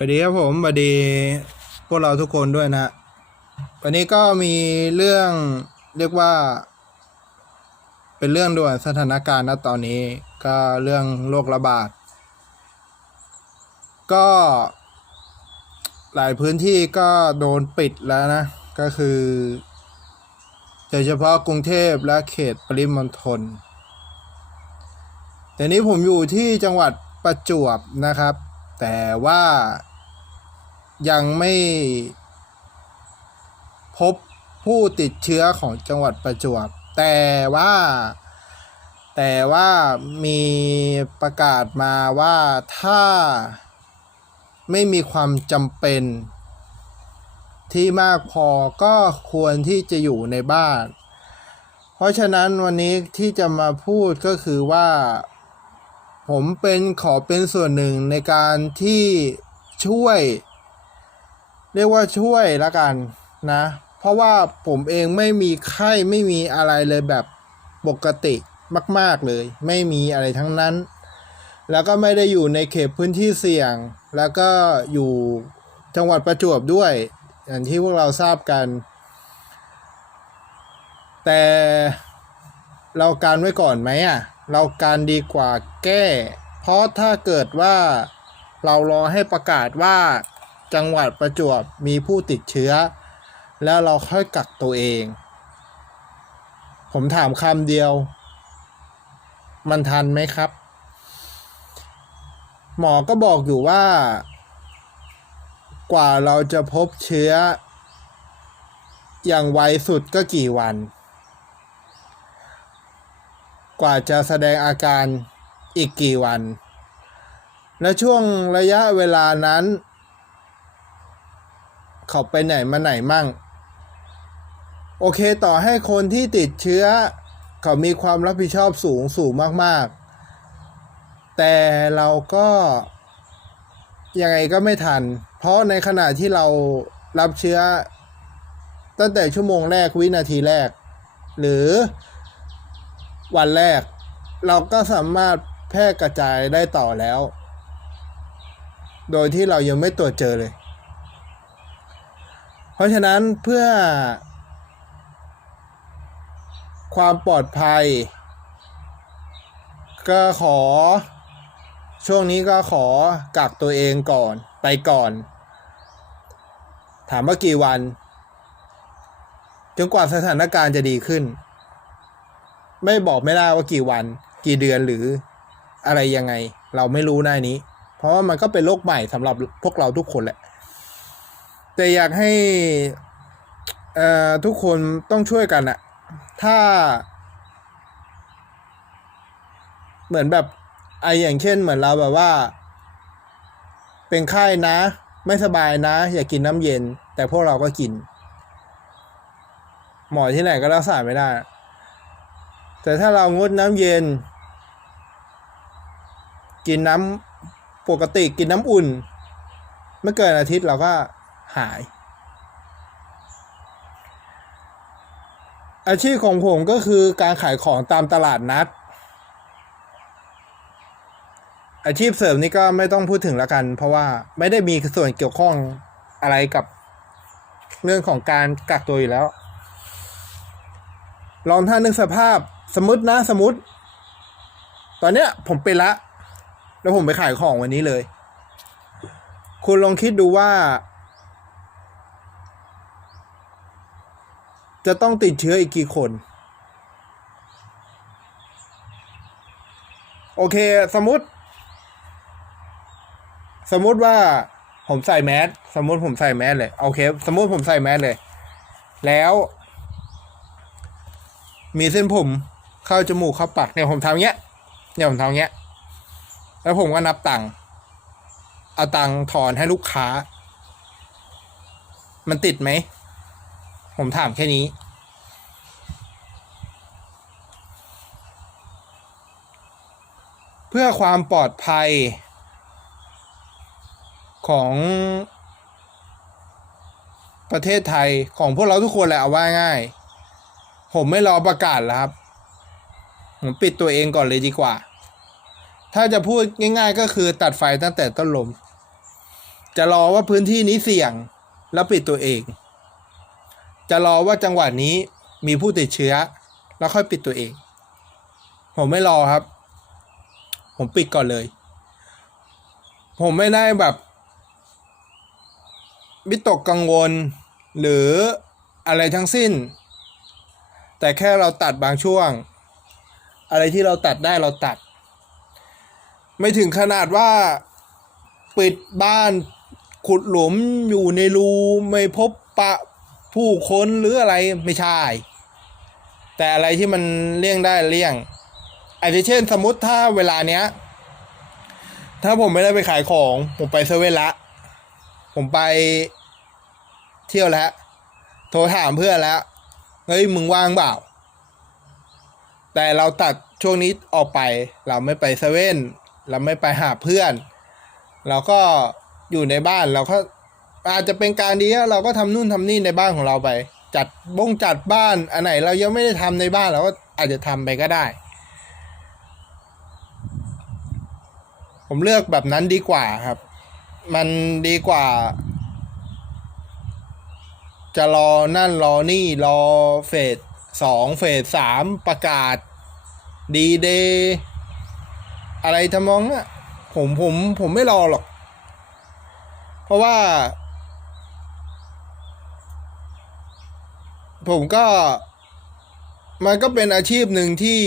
สวัสดีครับผมสวัสดีพวกเราทุกคนด้วยนะ วันนี้ก็มีเรื่องเรียกว่า เป็นเรื่องด่วนสถานการณ์ณตอนนี้ ก็เรื่องโรคระบาด ก็หลายพื้นที่ก็โดนปิดแล้วนะ ก็คือโดยเฉพาะกรุงเทพและเขตปริมณฑลแต่นี้ผมอยู่ที่จังหวัดประจวบนะครับ แต่ว่า ยังไม่พบผู้ติดเชื้อของจังหวัดประจวบ แต่ว่าแต่ว่ามีประกาศมาว่าถ้าไม่มีความจำเป็น ที่มากพอก็ควรที่จะอยู่ในบ้าน เพราะฉะนั้นวันนี้ที่จะมาพูดก็คือว่า ผมเป็นขอเป็นส่วนหนึ่งในการที่ช่วย เรียกว่าช่วยละกันนะ เพราะว่าผมเองไม่มีไข้ไม่มีอะไรเลยแบบปกติมาก ๆเลย ไม่มีอะไรทั้งนั้น แล้วก็ไม่ได้อยู่ในเขตพื้นที่เสี่ยง แล้วก็อยู่จังหวัดประจวบด้วย อย่างที่พวกเราทราบกัน แต่เราการไว้ก่อนไหมอะเราการดีกว่าแก้ เพราะถ้าเกิดว่าเรารอให้ประกาศว่า จังหวัดประจวบมีผู้ติดเชื้อ แล้วเราค่อยกักตัวเอง ผมถามคำเดียว มันทันไหมครับ หมอก็บอกอยู่ว่า กว่าเราจะพบเชื้อ อย่างไวสุดก็กี่วัน กว่าจะแสดงอาการอีกกี่วัน และช่วงระยะเวลานั้น เขาไปไหนมาไหนมั่ง โอเคต่อให้คนที่ติดเชื้อ เขามีความรับผิดชอบสูงสูงมาก ๆ แต่เราก็ยังไงก็ไม่ทัน เพราะในขณะที่เรารับเชื้อ ตั้งแต่ชั่วโมงแรกวินาทีแรก หรือวันแรก เราก็สามารถแพร่กระจายได้ต่อแล้ว โดยที่เรายังไม่ตรวจเจอเลย เพราะฉะนั้นเพื่อ ความปลอดภัย ก็ขอ ช่วงนี้ก็ขอกักตัวเองก่อนไปก่อน ถามว่ากี่วัน จนกว่าสถานการณ์จะดีขึ้น ไม่บอกไม่ได้ว่ากี่วัน กี่เดือนหรืออะไรยังไง เราไม่รู้หน้านี้ เพราะว่ามันก็เป็นโรคใหม่สำหรับพวกเราทุกคนแหละ แต่อยากให้ทุกคนต้องช่วยกันอะถ้า เหมือนแบบไออย่างเช่นเหมือนเราแบบว่า เป็นไข้นะ ไม่สบายนะ อย่ากกินน้ำเย็น แต่พวกเราก็กิน หมอที่ไหนก็รักษาไม่ได้ แต่ถ้าเรางดน้ำเย็น กินน้ำปกติกินน้ำอุ่นไม่เกินอาทิตย์เราก็ หาย อาชีพของผมก็คือการขายของตามตลาดนัด อาชีพเสริมนี่ก็ไม่ต้องพูดถึงล้วกัน เพราะว่าไม่ได้มีส่วนเกี่ยวข้องอะไรกับเรื่องของการกักตัวอยู่แล้ว ลองท่านนึกสภาพสมมตินะสมมติ ตอนเนี้ยผมเป็นละ แล้วผมไปขายของวันนี้เลย คุณลองคิดดูว่า จะต้องติดเชื้ออีกกี่คน โอเค สมมติ สมมติว่าผมใส่แมสสมมติผมใส่แมสเลยโอเค สมมติผมใส่แมสเลย แล้ว มีเส้นผมเข้าจมูกเข้าปากเนี่ยผมทำเงี้ยเนี่ยผมทำเงี้ย แล้วผมก็นับตังค์เอาตังค์ถอนให้ลูกค้า มันติดไหม ผมถามแค่นี้ เพื่อความปลอดภัย ของประเทศไทยของพวกเราทุกคนแหละเอาว่าง่าย ผมไม่รอประกาศแล้วครับ ผมปิดตัวเองก่อนเลยดีกว่า ถ้าจะพูดง่าย ๆ ก็คือตัดไฟตั้งแต่ต้นลม จะรอว่าพื้นที่นี้เสี่ยงแล้วปิดตัวเอง จะรอว่าจังหวัดนี้มีผู้ติดเชื้อ แล้วค่อยปิดตัวเอง ผมไม่รอครับ ผมปิดก่อนเลย ผมไม่ได้แบบวิตกกังวลหรืออะไรทั้งสิ้น แต่แค่เราตัดบางช่วง อะไรที่เราตัดได้เราตัด ไม่ถึงขนาดว่าปิดบ้านขุดหลุมอยู่ในรูไม่พบปะ ผู้คนหรืออะไรไม่ใช่ แต่อะไรที่มันเลี่ยงได้เลี่ยงอาจจะเช่นสมมติถ้าเวลาเนี้ย ถ้าผมไม่ได้ไปขายของ ผมไปเซเว่นละ ผมไปเที่ยวแล้ว โทรถามเพื่อนแล้วเฮ้ยมึงว่างเปล่า แต่เราตัดช่วงนี้ออกไป เราไม่ไปเซเว่นเราไม่ไปหาเพื่อน เราก็อยู่ในบ้านเราก็ อาจจะเป็นการดีเราก็ทำนู่นทำนี่ในบ้านของเราไป จัดบงจัดบ้านอันไหน เรายังไม่ได้ทำในบ้านเราก็อาจจะทำไปก็ได้ ผมเลือกแบบนั้นดีกว่าครับ มันดีกว่า จะรอนั่นรอนี่รอเฟสสองเฟสสามประกาศดีเดย์อะไรทำนองน่ะผมผมผมไม่รอหรอก เพราะว่า ผมก็ มันก็เป็นอาชีพหนึ่งที่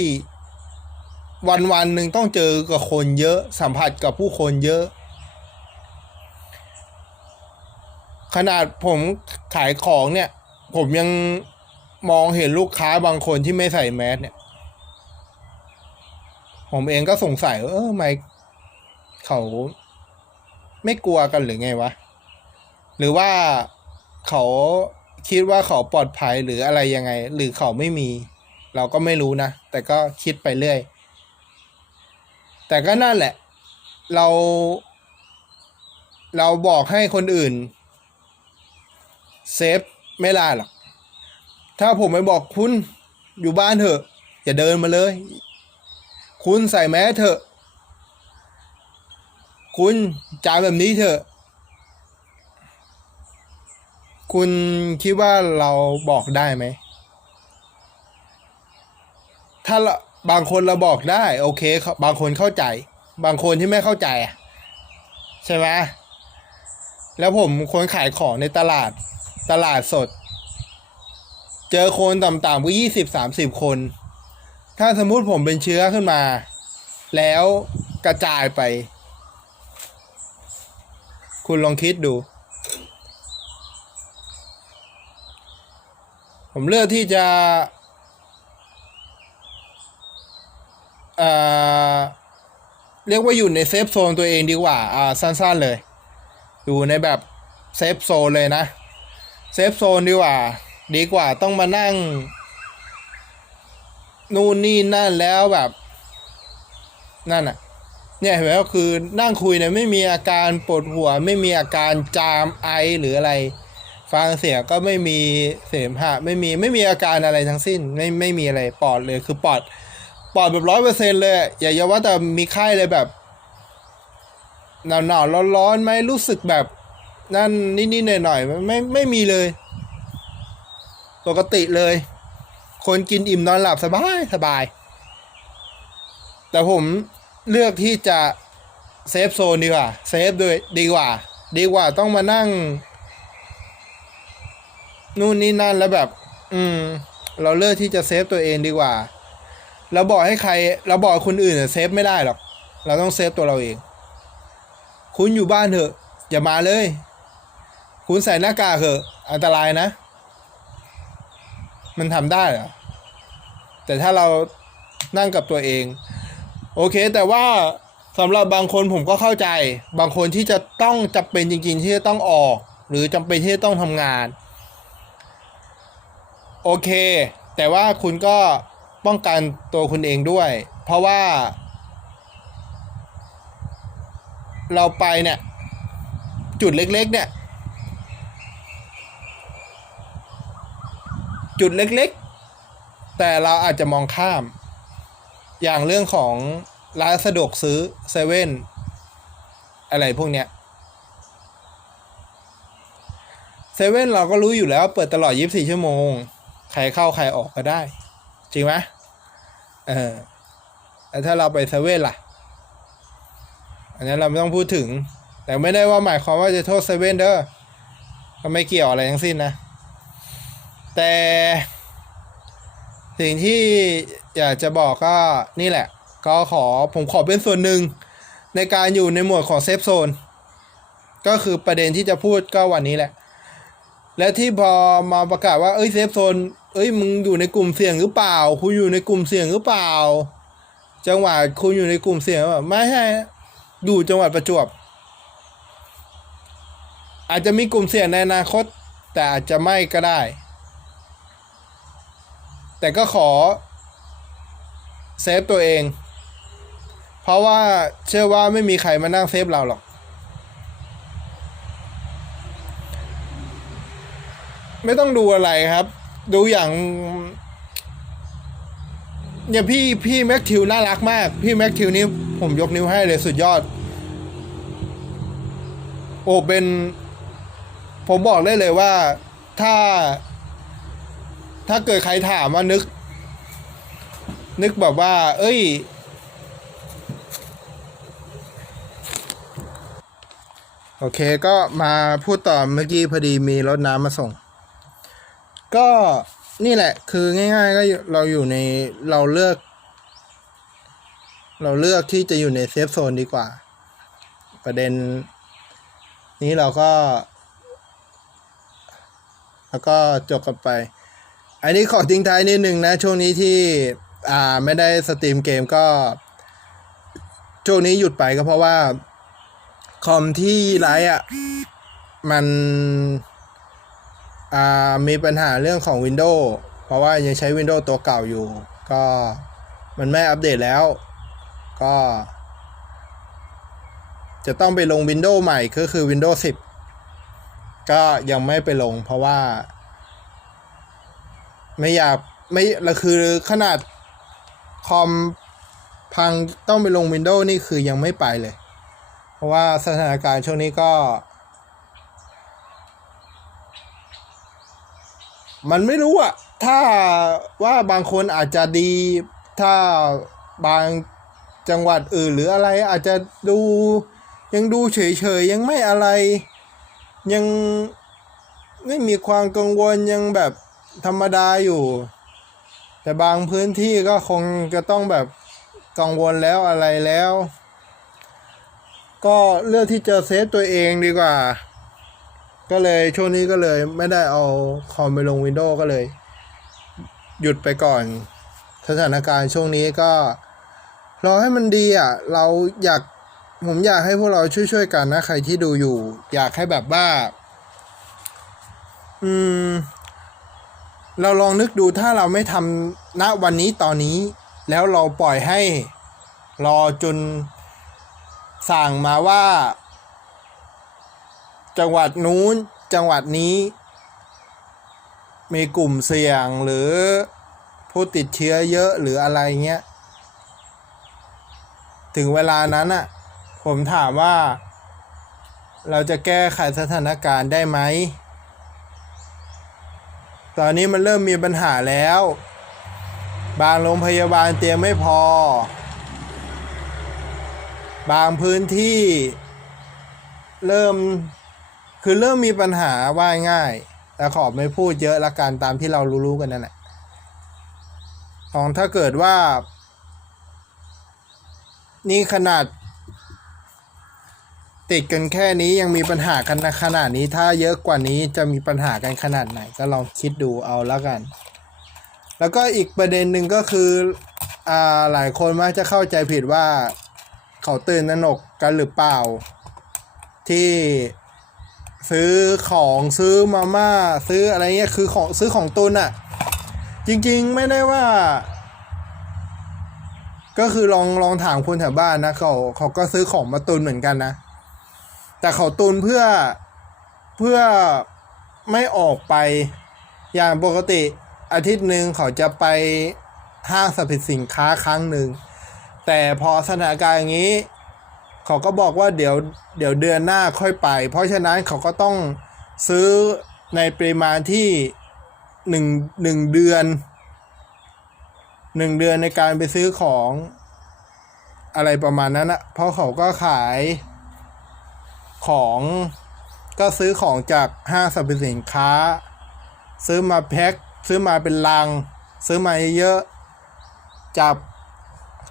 วันวันหนึ่งต้องเจอกับคนเยอะสัมผัสกับผู้คนเยอะ ขนาดผมขายของเนี่ย ผมยังมองเห็นลูกค้าบางคนที่ไม่ใส่แมสเนี่ย ผมเองก็สงสัยว่าเออทำไมเขาไม่กลัวกันหรือไงวะ หรือว่าเขา คิดว่าเขาปลอดภัยหรืออะไรยังไง หรือเขาไม่มี เราก็ไม่รู้นะ แต่ก็คิดไปเรื่อย แต่ก็นั่นแหละ เรา เราบอกให้คนอื่นเซฟไม่ได้หรอก ถ้าผมไปบอกคุณอยู่บ้านเถอะ อย่าเดินมาเลย คุณใส่แมสเถอะ คุณจ่ายแบบนี้เถอะ คุณคิดว่าเราบอกได้ไหม ถ้าเราบางคนเราบอกได้ โอเคเขาบางคนเข้าใจ บางคนที่ไม่เข้าใจใช่ไหมแล้วผมคนขายของในตลาดตลาดสด เจอคนต่ำๆก็ยี่สิบสามสิบคน ถ้าสมมุติผมเป็นเชื้อขึ้นมา แล้วกระจายไป คุณลองคิดดู ผมเลือกที่จะเอ่อเรียกว่าอยู่ในเซฟโซนตัวเองดีกว่า อ่า สั้นๆเลย อยู่ในแบบเซฟโซนเลยนะ เซฟโซนดีกว่า ดีกว่าต้องมานั่ง นู่นนี่นั่นแล้วแบบ นั่นอะเนี่ยเห็นไหมก็คือนั่งคุยเนี่ยไม่มีอาการปวดหัว ไม่มีอาการจามไอหรืออะไร ฟังเสียงก็ไม่มีเสมหะไม่มีไม่มีอาการอะไรทั้งสิ้น ไม่ไม่มีอะไรปอดเลยคือปอด ปอดแบบร้อยเปอร์เซ็นเลย อย่าอย่าว่าแต่มีไข้เลยแบบหนาวหนาวร้อนร้อนๆไหมรู้สึกแบบ นั่นนิดๆหน่อยๆไม่ไม่มีเลย ปกติเลย คนกินอิ่มนอนหลับสบายสบาย แต่ผมเลือกที่จะเซฟโซนดีกว่าเซฟด้วยดีกว่า ดีกว่าต้องมานั่ง นู่นนี่นั่นแล้วแบบ อืม เราเลือกที่จะเซฟตัวเองดีกว่า เราบอกให้ใคร เราบอกคนอื่นเซฟไม่ได้หรอก เราต้องเซฟตัวเราเอง คุณอยู่บ้านเถอะ อย่ามาเลย คุณใส่หน้ากากเถอะ อันตรายนะ มันทำได้เหรอ แต่ถ้าเรานั่งกับตัวเอง โอเค แต่ว่าสำหรับบางคนผมก็เข้าใจ บางคนที่จะต้องจำเป็นจริงๆ ที่จะต้องออก หรือจำเป็นที่จะต้องทำงาน โอเค แต่ว่าคุณก็ป้องกันตัวคุณเองด้วย เพราะว่า เราไปเนี่ย จุดเล็กๆเนี่ย จุดเล็กๆ แต่เราอาจจะมองข้าม อย่างเรื่องของร้านสะดวกซื้อเซเว่นอะไรพวกเนี้ยเซเว่นเราก็รู้อยู่แล้วเปิดตลอด 24 ชั่วโมง ใครเข้าใครออกก็ได้ จริงไหมเออแล้วถ้าเราไปเซเว่นล่ะ อันนี้เราไม่ต้องพูดถึง แต่ไม่ได้ว่าหมายความว่าจะโทษเซเว่นเด้อก็ไม่เกี่ยวอะไรทั้งสิ้นนะ แต่สิ่งที่อยากจะบอกก็นี่แหละ ก็ขอผมขอเป็นส่วนหนึ่งในการอยู่ในหมวดของเซฟโซนก็คือประเด็นที่จะพูดก็วันนี้แหละ และที่พอมาประกาศว่าเอ้ยเซฟโซน เอ้ยมึงอยู่ในกลุ่มเสี่ยงหรือเปล่า คุณอยู่ในกลุ่มเสี่ยงหรือเปล่า จังหวัดคุณอยู่ในกลุ่มเสี่ยงหรือเปล่าไม่ใช่อยู่จังหวัดประจวบ อาจจะมีกลุ่มเสี่ยงในอนาคต แต่อาจจะไม่ก็ได้ แต่ก็ขอเซฟตัวเอง เพราะว่าเชื่อว่าไม่มีใครมานั่งเซฟเราหรอก ไม่ต้องดูอะไรครับ ดูอย่างอย่างพี่พี่แม็กทิวน่ารักมาก พี่แม็กทิวนี่ผมยกนิ้วให้เลยสุดยอด โอ้เป็น ผมบอกได้เลยว่าถ้า ถ้าเกิดใครถามว่านึก นึกแบบว่า เอ้ย โอเคก็มาพูดต่อเมื่อกี้พอดีมีรถน้ำมาส่ง ก็นี่แหละ คือง่าย ๆ ก็เราอยู่ในเราเลือก เราเลือกที่จะอยู่ในเซฟโซนดีกว่า ประเด็น นี้เราก็ แล้วก็จบกันไป อันนี้ขอทิ้งท้ายนิดนึงนะ ช่วงนี้ที่ อ่าไม่ได้สตรีมเกมก็ ช่วงนี้หยุดไปก็เพราะว่า คอมที่ไลฟ์อะ มัน อ่ามีปัญหาเรื่องของ Windows เพราะว่ายังใช้ Windows ตัวเก่าอยู่ ก็มันไม่อัปเดตแล้ว ก็ จะต้องไปลง Windows ใหม่ก็คือ Windows 10 ก็ยังไม่ไปลงเพราะว่า ไม่อยากไม่ละคือขนาดคอมพังต้องไปลง Windows นี่คือยังไม่ไปเลย เพราะว่าสถานการณ์ช่วงนี้ก็ มันไม่รู้อะถ้าว่าบางคนอาจจะดี ถ้าบางจังหวัดอื่นหรืออะไรอาจจะดูยังดูเฉยๆยังไม่อะไร ยังไม่มีความกังวลยังแบบธรรมดาอยู่ แต่บางพื้นที่ก็คงจะต้องแบบกังวลแล้วอะไรแล้ว ก็เลือกที่จะเซฟตัวเองดีกว่า ก็เลยช่วงนี้ก็เลยไม่ได้เอาคอมไปลงวินโดว์ก็เลย หยุดไปก่อน สถานการณ์ช่วงนี้ก็รอให้มันดีอะ เราอยากผมอยากให้พวกเราช่วยๆกันนะ ใครที่ดูอยู่ อยากให้แบบว่า อืม เราลองนึกดูถ้าเราไม่ทำณวันนี้ตอนนี้ แล้วเราปล่อยให้รอจนสั่งมาว่า จังหวัดนู้นจังหวัดนี้ มีกลุ่มเสี่ยงหรือผู้ติดเชื้อเยอะหรืออะไรเงี้ย ถึงเวลานั้นอะผมถามว่า เราจะแก้ไขสถานการณ์ได้ไหม ตอนนี้มันเริ่มมีปัญหาแล้ว บางโรงพยาบาลเตียงไม่พอ บางพื้นที่เริ่ม คือเริ่มมีปัญหาว่าง่าย แต่ขอไม่พูดเยอะละกันตามที่เรารู้ๆกันนั่นแหละของถ้าเกิดว่า นี่ขนาด ติดกันแค่นี้ยังมีปัญหากันนขนาดนี้ถ้าเยอะกว่านี้จะมีปัญหากันขนาดไหน ก็ลองคิดดูเอาล้วกัน แล้วก็อีกประเด็นหนึ่งก็คืออ่าหลายคนมักจะเข้าใจผิดว่าเขาตื่นตระหนกกันหรือเปล่า ที่ ซื้อของซื้อมาม่าซื้ออะไรเงี้ยคือของซื้อของตุนอะจริงๆไม่ได้ว่า ก็คือลองลองถามคนแถวบ้านนะเขาเขาก็ซื้อของมาตุนเหมือนกันนะ แต่เขาตุนเพื่อเพื่อไม่ออกไปอย่างปกติอาทิตย์หนึ่งเขาจะไปห้างสรรพสินค้าครั้งหนึ่ง แต่พอสถานการณ์อย่างนี้ เขาก็บอกว่าเดี๋ยวเดี๋ยวเดือนหน้าค่อยไป เพราะฉะนั้นเขาก็ต้องซื้อในปริมาณที่หนึ่งหนึ่งเดือนหนึ่งเดือนในการไปซื้อของอะไรประมาณนั้นนะเพราะเขาก็ขายของก็ซื้อของจากห้างสรรพสินค้า ซื้อมาแพ็คซื้อมาเป็นลัง ซื้อมาเยอะจับ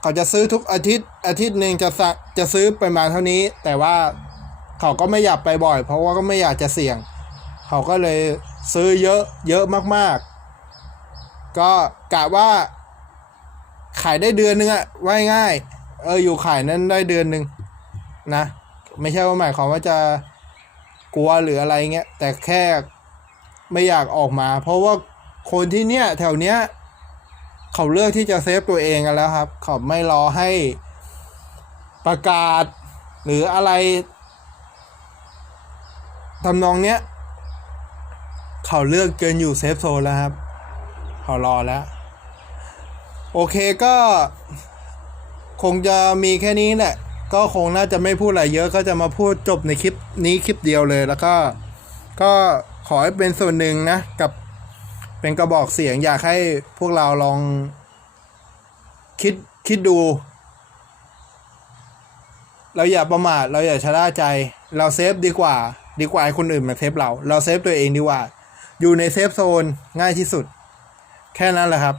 เขาจะซื้อทุกอาทิตย์อาทิตย์หนึ่งจะสะจะซื้อปริมาณเท่านี้ แต่ว่าเขาก็ไม่อยากไปบ่อย เพราะว่าก็ไม่อยากจะเสี่ยง เขาก็เลยซื้อเยอะเยอะมากๆ ก็กะว่า ขายได้เดือนนึงอะไว้ง่าย เอออยู่ขายนั้นได้เดือนนึงนะ ไม่ใช่ว่าหมายความว่าจะกลัวหรืออะไรเงี้ยแต่แค่ไม่อยากออกมา เพราะว่าคนที่เนี้ยแถวเนี้ย เขาเลือกที่จะเซฟตัวเองกันแล้วครับ เขาไม่รอให้ประกาศ หรืออะไรทำนองเนี้ย เขาเลือกเกินอยู่เซฟโซนแล้วครับ เขารอแล้ว โอเคก็คงจะมีแค่นี้แหละ ก็คงน่าจะไม่พูดอะไรเยอะก็จะมาพูดจบในคลิปนี้คลิปเดียวเลยแล้วก็ ก็ขอให้เป็นส่วนหนึ่งนะกับ เป็นกระบอกเสียงอยากให้พวกเราลองคิดคิดดู เราอย่าประมาทเราอย่าชะล่าใจ เราเซฟดีกว่า ดีกว่าให้คนอื่นมาเซฟเรา เราเซฟตัวเองดีกว่า อยู่ในเซฟโซนง่ายที่สุด แค่นั้นแหละครับ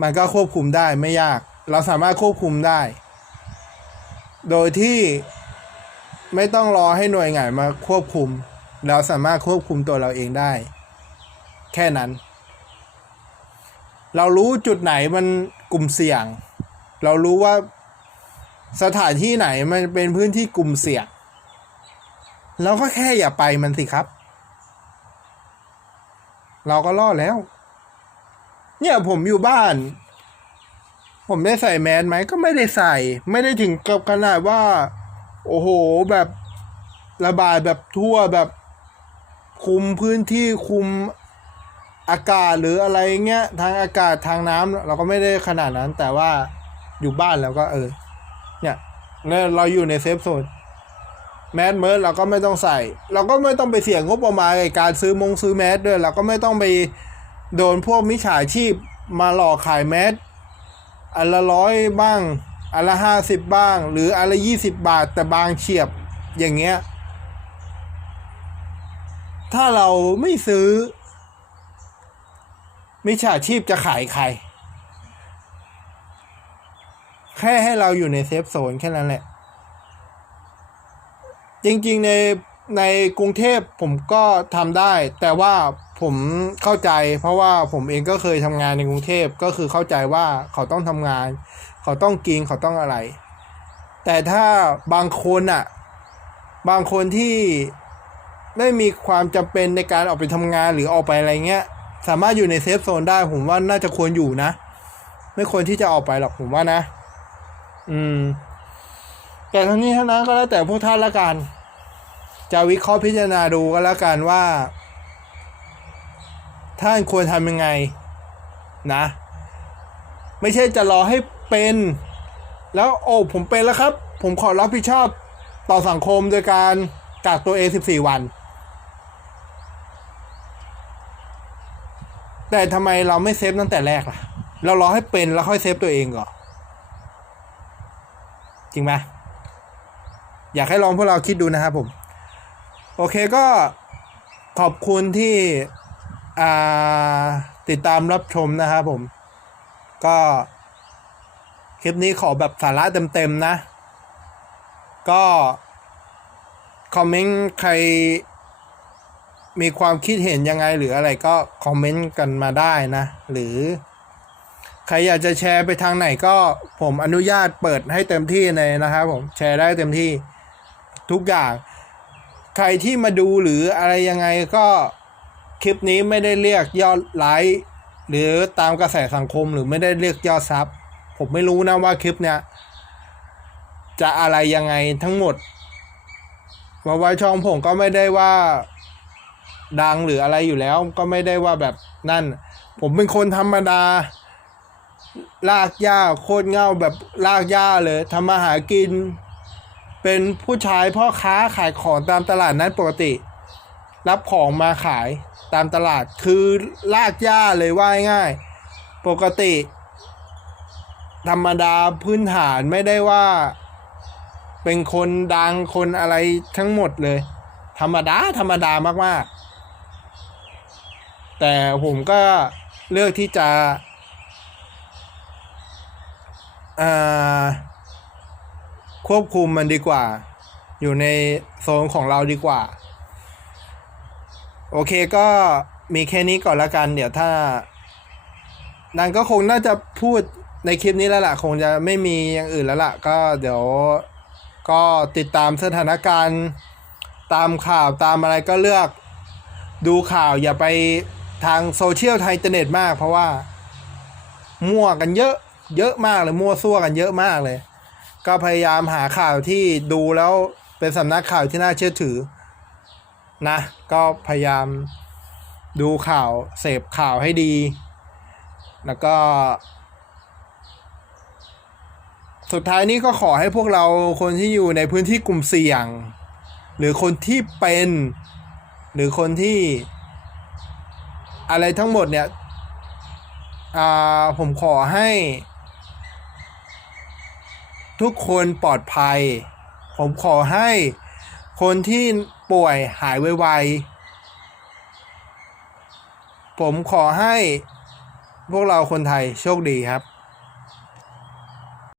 มันก็ควบคุมได้ไม่ยาก เราสามารถควบคุมได้ โดยที่ไม่ต้องรอให้หน่วยงานมาควบคุม เราสามารถควบคุมตัวเราเองได้ แค่นั้น เรารู้จุดไหนมันกลุ่มเสี่ยง เรารู้ว่าสถานที่ไหนมันเป็นพื้นที่กลุ่มเสี่ยงเราก็แค่อย่าไปมันสิครับ เราก็รอดแล้ว เนี่ยผมอยู่บ้าน ผมได้ใส่แมสไหมก็ไม่ได้ใส่ ไม่ได้ถึงกับขนาดว่า โอ้โหแบบระบายแบบทั่วแบบคุมพื้นที่คุม อากาศหรืออะไรเงี้ยทางอากาศทางน้ำเราก็ไม่ได้ขนาดนั้น แต่ว่าอยู่บ้านแล้วก็เออ เนี่ยเนี่ยเราอยู่ในเซฟโซนแมสเมิร์เราก็ไม่ต้องใส่ เราก็ไม่ต้องไปเสี่ยงงบประมาณในการซื้อมงซื้อแมสด้วยเราก็ไม่ต้องไปโดนพวกมิจฉาชีพมาหลอกขายแมสอันละร้อยบ้างอันละห้าสิบบ้าง หรืออันละยี่สิบบาทแต่บางเฉียบอย่างเงี้ยถ้าเราไม่ซื้อ มิจฉาชีพจะขายใคร แค่ให้เราอยู่ในเซฟโซนแค่นั้นแหละ จริงๆในในกรุงเทพผมก็ทำได้ แต่ว่าผมเข้าใจ เพราะว่าผมเองก็เคยทำงานในกรุงเทพก็คือเข้าใจว่าเขาต้องทำงาน เขาต้องกินเขาต้องอะไร แต่ถ้าบางคนอะบางคนที่ไม่มีความจำเป็นในการออกไปทำงานหรือออกไปอะไรเงี้ย สามารถอยู่ในเซฟโซนได้ผมว่าน่าจะควรอยู่นะ ไม่ควรที่จะออกไปหรอกผมว่านะ อืม แต่ทั้งนี้ทั้งนั้นก็แล้วแต่พวกท่านละกัน จะวิเคราะห์พิจารณาดูก็แล้วกันว่า ท่านควรทำยังไง นะ ไม่ใช่จะรอให้เป็น แล้วโอ้ผมเป็นแล้วครับ ผมขอรับผิดชอบต่อสังคมโดยการกักตัวเอง14 วัน แต่ทำไมเราไม่เซฟตั้งแต่แรกล่ะ เรารอให้เป็นแล้วค่อยเซฟตัวเองก่อนจริงไหมอยากให้ลองพวกเราคิดดูนะครับผม โอเคก็ขอบคุณที่ติดตามรับชมนะครับผม ก็คลิปนี้ขอแบบสาระเต็มๆนะ ก็ คอมเมนต์ใคร มีความคิดเห็นยังไงหรืออะไรก็คอมเมนต์กันมาได้นะ หรือ ใครอยากจะแชร์ไปทางไหนก็ผมอนุญาตเปิดให้เต็มที่เลยนะครับผมแชร์ได้เต็มที่ทุกอย่าง ใครที่มาดูหรืออะไรยังไงก็คลิปนี้ไม่ได้เรียกยอดไลค์หรือตามกระแสสังคมหรือไม่ได้เรียกยอดซับผมไม่รู้นะว่าคลิปเนี้ยจะอะไรยังไงทั้งหมดเพราะว่าช่องผมก็ไม่ได้ว่า ดังหรืออะไรอยู่แล้วก็ไม่ได้ว่าแบบนั่น ผมเป็นคนธรรมดา ลากหญ้าโคตรเหงาแบบลากหญ้าเลยทำมาหากิน เป็นผู้ชายพ่อค้าขายของตามตลาดนัดปกติ รับของมาขายตามตลาดคือลากหญ้าเลยว่าง่ายปกติ ธรรมดาพื้นฐานไม่ได้ว่า เป็นคนดังคนอะไรทั้งหมดเลย ธรรมดา ธรรมดามากๆ แต่ผมก็เลือกที่จะควบคุมมันดีกว่า อยู่ในโซนของเราดีกว่า โอเคก็มีแค่นี้ก่อนละกัน เดี๋ยวถ้านันก็คงน่าจะพูดในคลิปนี้แล้วล่ะ คงจะไม่มีอย่างอื่นแล้วล่ะ ก็เดี๋ยวก็ติดตามสถานการณ์ตามข่าวตามอะไรก็เลือกดูข่าวอย่าไป ทางโซเชียลทเทอร์เน็ตมาก เพราะว่า มั่วกันเยอะ เยอะมากเลยมั่วซั่วกันเยอะมากเลย ก็พยายามหาข่าวที่ดูแล้วเป็นสำนักข่าวที่น่าเชื่อถือ นะ ก็พยายามดูข่าวเสพข่าวให้ดี แล้วก็ สุดท้ายนี้ก็ขอให้พวกเราคนที่อยู่ในพื้นที่กลุ่มเสี่ยง หรือคนที่เป็น หรือคนที่ อะไรทั้งหมดเนี่ยอ่าผมขอให้ ทุกคนปลอดภัย ผมขอให้คนที่ป่วยหายไวๆผมขอให้พวกเราคนไทยโชคดีครับ